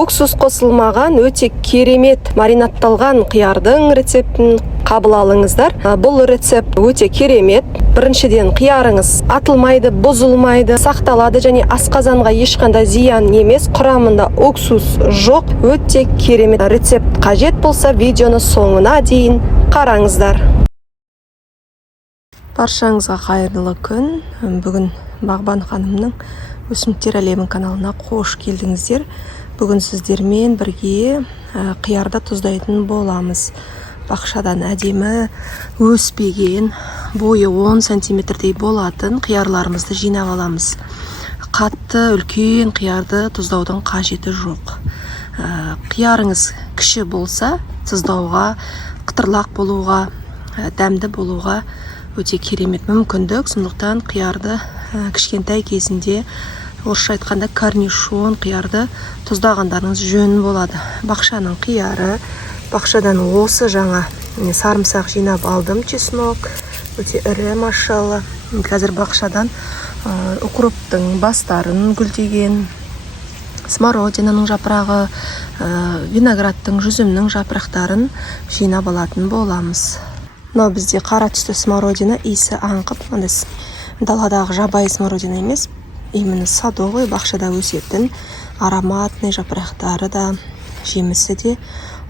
Уксус қосылмаған өте керемет маринадталған қиярдың рецептін қабыл алыңыздар. Бұл рецепт өте керемет. Біріншіден қиярыңыз атылмайды, бұзылмайды, сақталады және асқазанға ешқандай зиян емес. Құрамында уксус жоқ. Өте керемет рецепт. Қажет болса видеоны соңына дейін қараңыздар. Баршаңызға қайырлы күн. Бүгін Бағбан ханымның өсімдіктер әлемі каналына қош келдіңіздер. Бүгін сіздермен бірге қиярды тұздайтын боламыз. Бақшадан әдемі өспеген, бойы 10 сантиметрдей болатын қиярларымызды жинап аламыз. Қатты үлкен қиярды тұздаудың қажеті жоқ. Қиярыңыз кіші болса, тұздауға, қытырлақ болуға, дәмді болуға өте керемет мүмкіндік. Сондықтан қиярды кішкентай кезінде, орысша айтқанда корнишон қиярды тұздағандарыңыз жөн болады. Бақшаның қияры, бақшадан осы жаңа сарымсақ жинап алдым, чеснок, өте ірі машалла. Қазір бақшадан укроптың бастарын гүлдеген, смородинаның жапырағы, виноградтың, жүзімнің жапырақтарын жинап алатын боламыз. Мынау бізде қара түсті смородина, иісі аңқып, даладағы жабайы смородина емес, именно садовый, бақшада өсетін ароматный жапырақтары да, жемісі де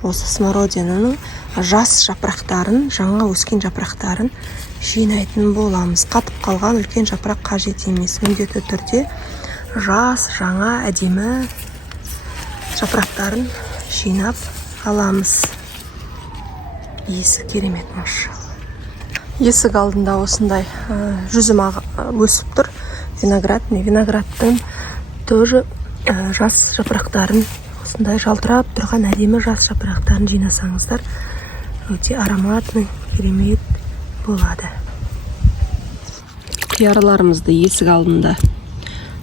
осы смородинаның жас жапырақтарын, жаңа өскен жапырақтарын жинайтын боламыз. Қатып қалған үлкен жапырақ қажет емес. Міндетті түрде жас, жаңа, әдемі жапырақтарын жинап аламыз. Иесі керемет, машалла. Есік алдында осындай жүзім өсіп тұр. Виноградтың тоже жас жапырақтарын, осындай жалтырап тұрған әдемі жас жапырақтарын жинасаңыздар, өте ароматный, керемет болады. Қиярларымызды есік алдында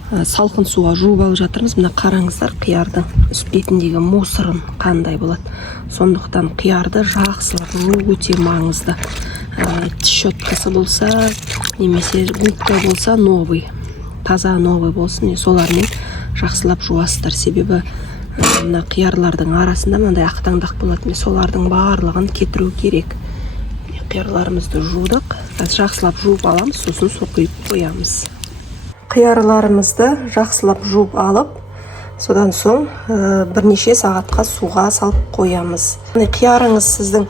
салқын суға жуып алып жатырмыз. Мына қараңыздар, қиярдың үст бетіндегі мусырын қандай болады. Сондықтан қиярды жақсылап жуу өте маңызды. Щеткасы болса, немесе губка болса, новый, таза новый болсын, солармен жақсылап жуасыздар. Себебі мына қиярлардың арасында мынандай ақтаңдақ болады. Солардың барлығын кетіру керек. Қиярларымызды жудық. Жақсылап жуып аламыз, сосын су құйып қоямыз. Қиярларымызды жақсылап жуып алып, содан соң бірнеше сағатқа суға салып қоямыз. Қиярыңыз сіздің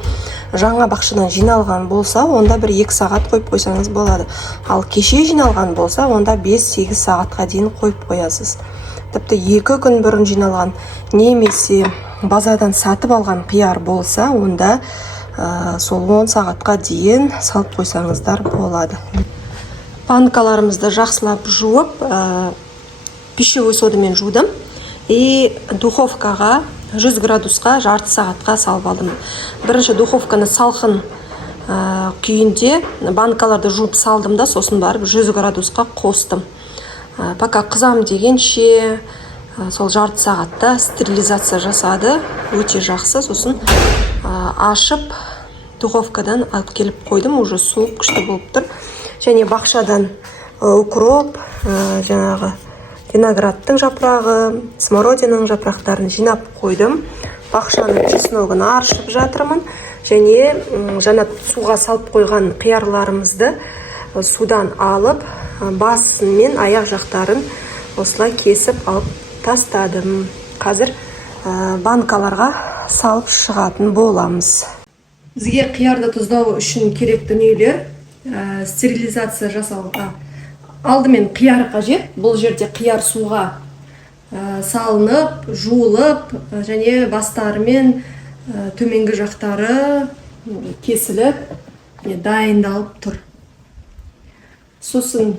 жаңа бақшадан жиналған болса, онда 1-2 сағат қойып қойсаңыз болады. Ал кеше жиналған болса, онда 5-8 сағатқа дейін қойып қоясыз. Тіпті 2 күн бұрын жиналған, немесе базардан сатып алған қияр болса, онда сол 10 сағатқа дейін салып қойсаңыздар болады. Банкаларымызды жақсылап жуып, пищевой содамен жудым. И духовкаға 100 градусқа жарты сағатқа салып алдым. Бірінші духовканы салқын күйінде банкаларды жуып салдым да, сосын барып 100 градусқа қостым. Пока қызам дегенше сол жарты сағатта стерилизация жасады. Өте жақсы. Сосын ашып духовкадан алып келіп қойдым. Уже суып күшті болып тұр. Және бақшадан укроп, жаңағы виноградтың жапырағы, смородинаның жапырақтарын жинап қойдым. Бақшаның чесногын аршып жатырмын. Және жаңа суға салып қойған қиярларымызды судан алып, басы мен аяқ жақтарын осылай кесіп алып тастадым. Қазір банкаларға салып шығатын боламыз. Бізге қиярды тұздау үшін керек дүниелер: стерилизация жасауға алдымен қияр қажет. Бұл жерде қияр суға салынып, жуылып, және бастарымен төменгі жақтары кесіліп, дайындалып тұр. Сосын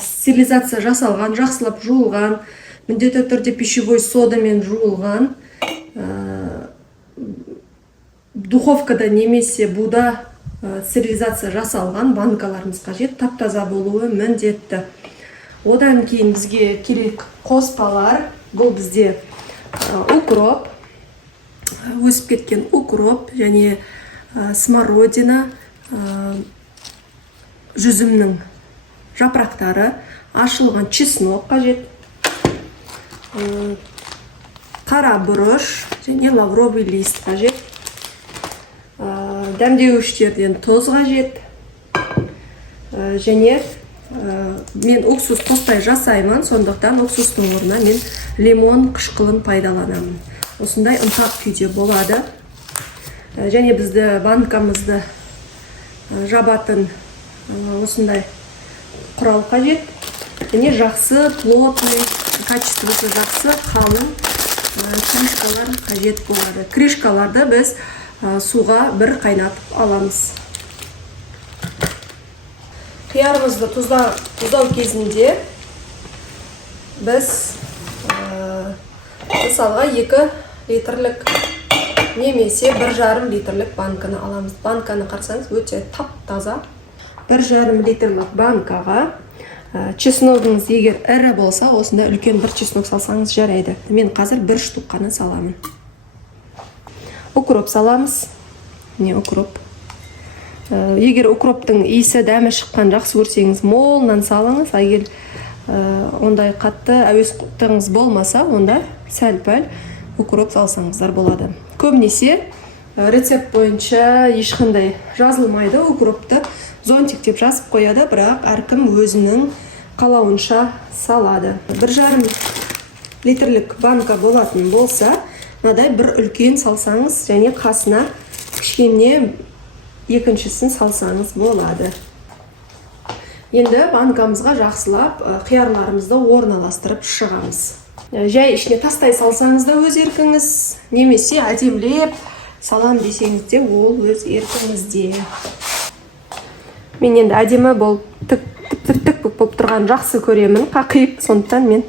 стерилизация жасалған, жақсылап жуылған, міндетті түрде пищевой содамен жуылған, духовкада немесе буда стерилизация жасалған банкаларымыз қажет, тап-таза болуы міндетті. Одан кейін бізге керек қоспалар. Бұл бізде укроп, өсіп кеткен укроп, және смородина, жүзімнің жапырақтары, ашылған чеснок қажет. қара бұрыш және лавровый лист қажет. Дәмдеуіштерден тұз қажет. Және мен уксус қоспай жасаймын, сондықтан уксустың орнына мен лимон қышқылын пайдаланамын. Осындай ынтақ күйде болады. Және бізді банкамызды жабатын осындай құрал қажет. Және жақсы, плотный, качествосы жақсы, қалың крышкалар қажет болады. Крышкаларды біз суға бір қайнатып аламыз. Қиярымызды тұздау кезінде біз мысалға 2 литрлік немесе 1,5 литрлік банканы аламыз. Банканы қарсаңыз өте тап-таза. 1,5 литрлік банкаға чесногыңыз егер ірі болса, осында үлкен бір чеснок салсаңыз жарайды. Мен қазір 1 штук қана саламын. Укроп саламыз. Не укроп? Егер укроптың иісі дәмі шыққан жақсы көрсеңіз, молынан салыңыз. Егер ондай қатты әуесқойлығыңыз болмаса, онда сәл-пәл укроп салсаңыздар болады. Көбінесе рецепт бойынша ешқандай жазылмайды, укропты зонтиктеп жазып қояды, бірақ әркім өзінің қалауынша салады. 1,5 литрлік банка болатын болса, мынадай бір үлкен салсаңыз, және қасына кішкене екіншісін салсаңыз болады. Енді банкамызға жақсылап қиярларымызды орналастырып шығамыз. Жай ішіне тастай салсаңыз да өз еркіңіз, немесе әдемілеп салам десеңіз де ол өз еркіңізде. Мен енді әдемі болып тік болып тұрған жақсы көремін, қақиып, сондықтан мен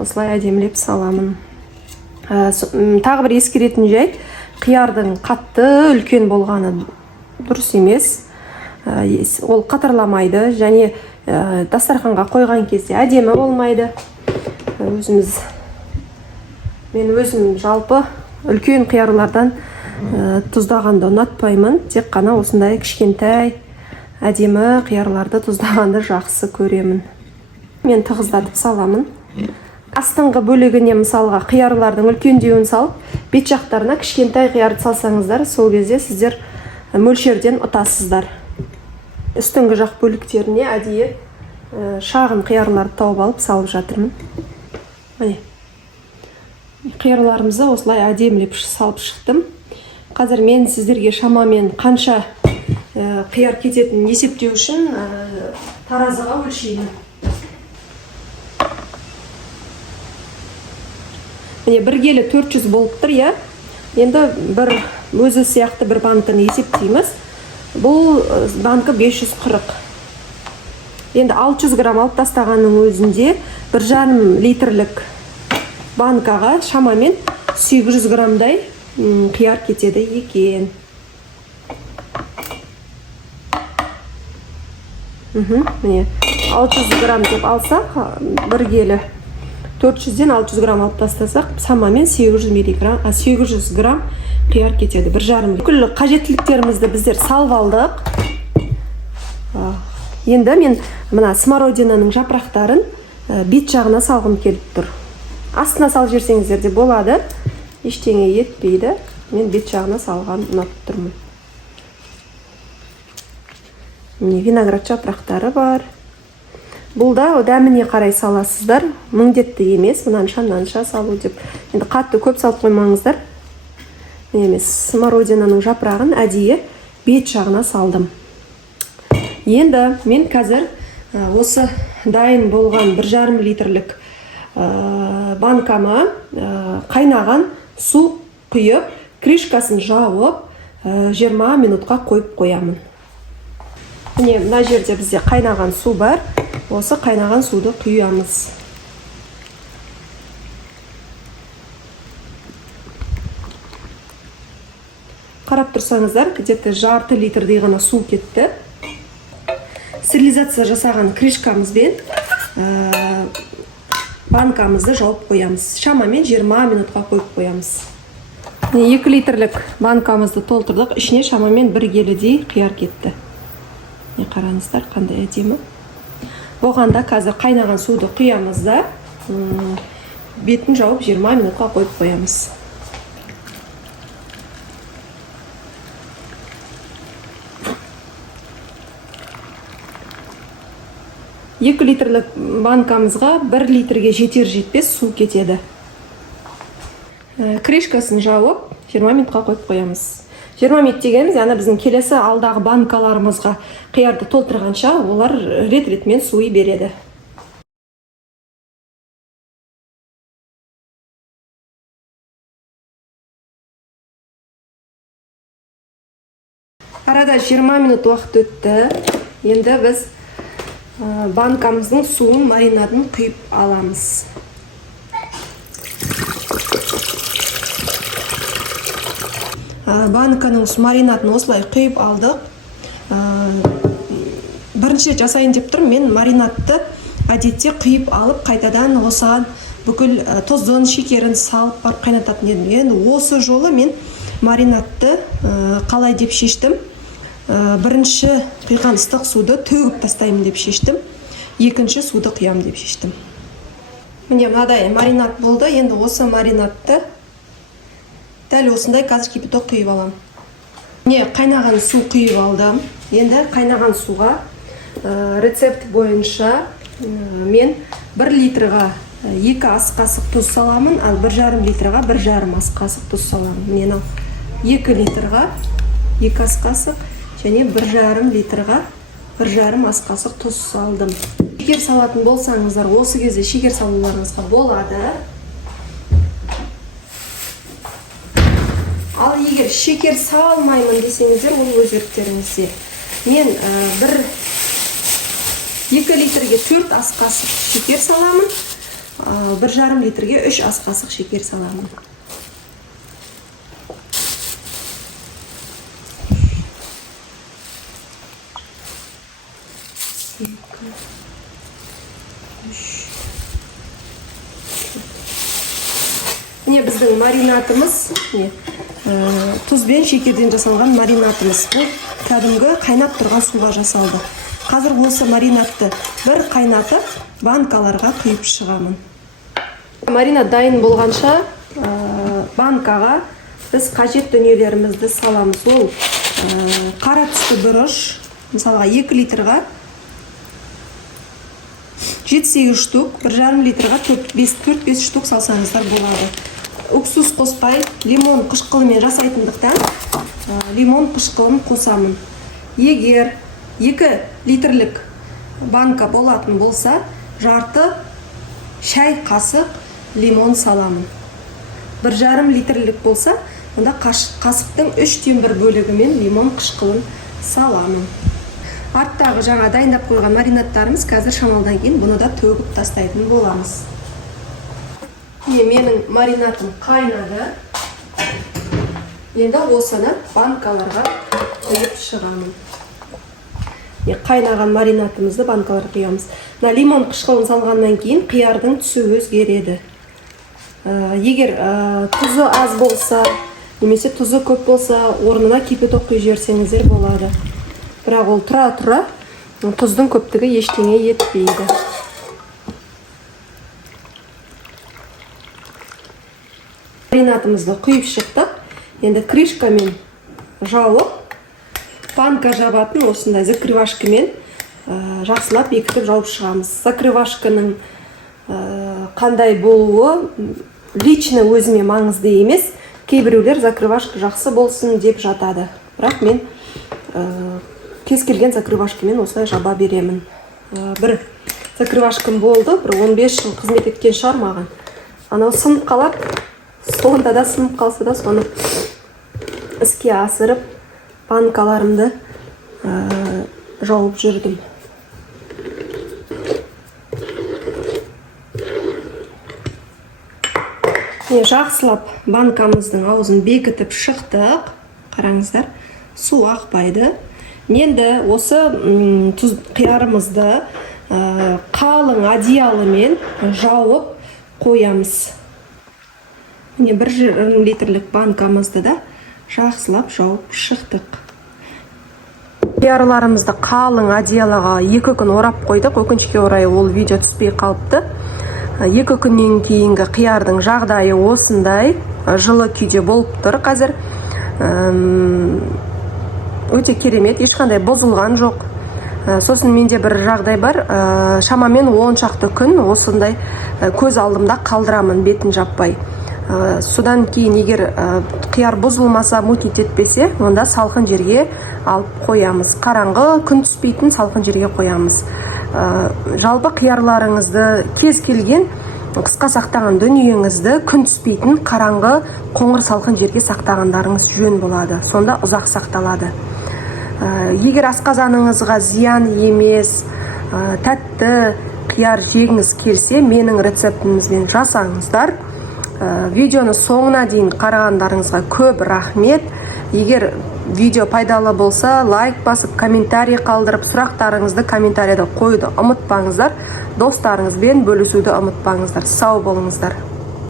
осылай әдемілеп саламын. Тағы бір ескеретін жайт, қиярдың қатты үлкен болғаны дұрыс емес. Ол қатырламайды және дастарханға қойған кезде әдемі болмайды. Мен өзім жалпы үлкен қиярлардан тұздағанды ұнатпаймын. Тек қана осындай кішкентай әдемі қиярларды тұздағанды жақсы көремін. Мен тығыздатып саламын. Астыңғы бөлігіне мысалға қиярлардың үлкендеуін салып, бет жақтарына кішкентай қиярды салсаңыздар, сол кезде сіздер мөлшерден ұтасыздар. Үстіңгі жақ бөліктеріне әдейі шағын қиярларды тауып алып салып жатырмын. Міне. Қиярларымызды осылай әдемілеп салып шықтым. Қазір мен сіздерге шамамен қанша қияр кететінін есептеу үшін таразыға өлшеймін. Міне 1 келі 400 болып тұр, я. Енді бір өзі сияқты бір банканы есептейміз. Бұл банка 540. Енді 600 грамм алып тастағанның өзінде 1,5 литрлік банкаға шамамен 800 граммдай қияр кетеді екен. Міне 600 грамм деп алсақ, 1 келі 400-ден 600 грамм алып тастасақ, шамамен 800 грамм қияр кетеді. 1,5. Бүкіл қажеттіліктерімізді біздер салып алдық. Енді мен мына смородинаның жапырақтарын бет жағына салғым келіп тұр. Астына салып жерсеңіздер де болады. Ештеңе етпейді. Мен бет жағына салған ұнатып тұрмын. Міне виноград жапырақтары бар. Бұл да дәміне қарай саласыздар. Міндетті емес, мынанша салу деп. Енді қатты көп салып қоймаңыздар. Емес, смородинаның жапырағын әдейі бет жағына салдым. Енді мен қазір осы дайын болған 1,5 литрлік банкама қайнаған су құйып, крышкасын жауып, 20 минутқа қойып қоямын. Міне, мына жерде бізде қайнаған су бар. Осы қайнаған суды құямыз. Қарап тұрсаңыздар, где-то жарты литрдей ғана су кетті. Стерилизация жасаған крышкамызбен банкамызды жауып қоямыз. Шамамен 20 минутқа қойып қоямыз. 2 литрлік банкамызды толтырдық. Ішіне шамамен 1 келідей қияр кетті. Қараңыздар, қандай әдемі. Оғанда қазір қайнаған суды құямыз да. бетін жауып 20 минутқа қойып қоямыз. Екі литрлік банкамызға 1 литрге жетер жетпес су кетеді. Крышкасын жауып 20 минутқа қойып қоямыз. 20 минут дегеніміз, яғни біздің келесі алдағы банкаларымызға қиярды толтырғанша олар рет-ретімен суи береді. Арада 20 минут уақыт өтті. Енді біз банкамыздың суын, маринадын құйып аламыз. Банканың маринатын осылай құйып алдық. Бірінші жасайын деп тұрмын, мен маринатты әдетте құйып алып, қайтадан осыған бүкіл тұздың, шекерін салып барып қайнататын едім. Енді осы жолы мен маринатты қалай деп шештім. Бірінші құйған ыстық суды төгіп тастаймын деп шештім. Екінші суды құям деп шештім. Міне мынадай маринат болды. Енді осы маринатты дәл осындай қазір кипяток құйып аламын. Міне қайнаған су құйып алдым. Енді қайнаған суға рецепт бойынша мен 1 литрға 2 ас қасық тұз саламын, ал 1,5 литрға 1,5 ас қасық тұз саламын. Мен 2 литрға 2 ас қасық және 1,5 литрға 1,5 ас қасық тұз салдым. Шекер салатын болсаңыздар, осы кезде шекер салуларыңызға болады. Ал егер шекер салмаймын десеңіздер, ол өз еріктеріңізде. Мен 2 литрге 4 ас қасық шекер саламын, 1,5 литрге 3 ас қасық шекер саламын. Міне біздің маринатымыз, тұз бен шекерден жасалған маринатымыз. Бұл кәдімгі қайнап тұрған суға жасалды. Қазір осы маринатты бір қайнатып, банкаларға құйып шығамын. Маринат дайын болғанша банкаға біз қажет дүниелерімізді саламыз. Ол қара түсті бұрыш, мысалға 2 литрға 7-8 штук, 1,5 литрға 4-5 штук салсаңыздар болады. Уксус қоспай, лимон қышқылымен жасайтындықтан лимон қышқылын қосамын. Егер 2 литрлік банка болатын болса, жарты шай қасық лимон саламын. 1,5 литрлік болса, онда қасықтың 3/1 бөлігімен лимон қышқылын саламын. Арттағы жаңа дайындап қойған маринаттарымыз қазір шамалдан кейін бұны да төгіп тастайтын боламыз. Менің маринатым қайнады. Енді осыны банкаларға құйып шығамын. Қайнаған маринатымызды банкаларға құямыз. Лимон қышқылын салғаннан кейін қиярдың түсі өзгереді. Егер тұзы аз болса, немесе тұзы көп болса, орнына кипяток құйып жіберсеңіздер болады. Бірақ ол тұра-тұра тұздың көптігі ештеңе етпейді. Маринатымызды құйып шықтық. Енді крышкамен жауып, банка жабатын осындай закрывашкамен жақсылап бекітіп жауып шығамыз. Закрывашканың қандай болуы лично өзіме маңызды емес. Кейбіреулер закрывашка жақсы болсын деп жатады. Бірақ мен кез келген закрывашкамен осылай жаба беремін. Бір закрывашкам болды, бір 15 жыл қызмет еткен шығар маған. Анау сынып қалап, сонда да сынып қалса да соны іске асырып, банкаларымды жауып жүрдім. Жақсылап банкамыздың аузын бекітіп шықтық. Қараңыздар, су ақпайды. Енді осы тұз қиярымызды қалың одеялымен жауып қоямыз. Міне 1,5 литрлік банкамызды да жақсылап жауып шықтық. Қиярларымызды қалың одеялаға 2 күн орап қойдық. Өкінішке орай ол видео түспей қалыпты. 2 күннен кейінгі қиярдың жағдайы осындай, жылы күйде болып тұр қазір. Өте керемет, ешқандай бұзылған жоқ. Сосын менде бір жағдай бар, шамамен 10 шақты күн осындай көз алдымда қалдырамын бетін жаппай. Содан кейін егер қияр бұзылмаса, мутит етпесе, онда салқын жерге алып қоямыз. Қараңғы, күн түспейтін салқын жерге қоямыз. Жалпы қиярларыңызды кез келген қысқа сақтаған дүниеңізді күн түспейтін қараңғы, қоңыр салқын жерге сақтағандарыңыз жөн болады. Сонда ұзақ сақталады. Егер асқазаныңызға зиян емес, тәтті қияр жегіңіз келсе, менің рецептімізбен жасаңыздар. Видеоны соңына дейін қарағандарыңызға көп рахмет. Егер видео пайдалы болса, лайк басып, комментарий қалдырып, сұрақтарыңызды комментарийда қойды ұмытпаңыздар. Достарыңызбен бөлісуді ұмытпаңыздар. Сау болыңыздар.